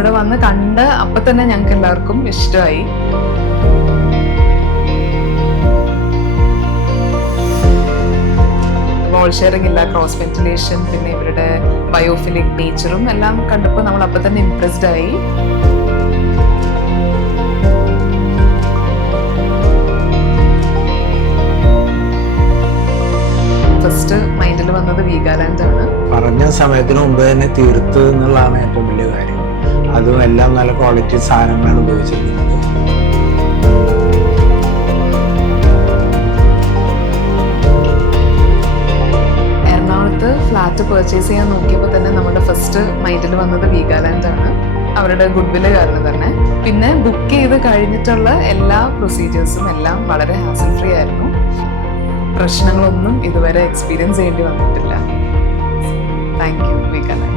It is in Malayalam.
ഇവിടെ വന്ന് കണ്ട് അപ്പം തന്നെ ഞങ്ങൾക്ക് എല്ലാവർക്കും ഇഷ്ടമായി. വോൾ ഷെയറിംഗ് ഇല്ല, ക്രോസ് വെന്റിലേഷൻ, പിന്നെ ഇവരുടെ ബയോഫിലിക് നേച്ചറും എല്ലാം കണ്ടപ്പോൾ നമ്മൾ അപ്പം തന്നെ ഇംപ്രസ്ഡ് ആയി. ഫസ്റ്റ് മൈൻഡിൽ വന്നത് വീഗാലാൻഡ് ആണ്. പറഞ്ഞ സമയത്തിന് മുമ്പ് തന്നെ തീർത്ത് എന്നുള്ളതാണ് ഏറ്റവും വലിയ കാര്യം. അതും എല്ലാം നല്ല ക്വാളിറ്റി സാധനങ്ങളാണ് ഉപയോഗിച്ചിരിക്കുന്നത്. എറണാകുളത്ത് ഫ്ലാറ്റ് പർച്ചേസ് ചെയ്യാൻ നോക്കിയപ്പോൾ തന്നെ നമ്മുടെ ഫസ്റ്റ് മൈൻഡിൽ വന്നത് വീഗാലാൻഡ് ആണ്, അവരുടെ ഗുഡ് വില്ല് കാരണം തന്നെ. പിന്നെ ബുക്ക് ചെയ്ത് കഴിഞ്ഞിട്ടുള്ള എല്ലാ പ്രൊസീജിയേഴ്സും എല്ലാം വളരെ ഹാസൽ ഫ്രീ ആയിരുന്നു. പ്രശ്നങ്ങളൊന്നും ഇതുവരെ എക്സ്പീരിയൻസ് ചെയ്യേണ്ടി വന്നിട്ടില്ല. Thank you Veegaland.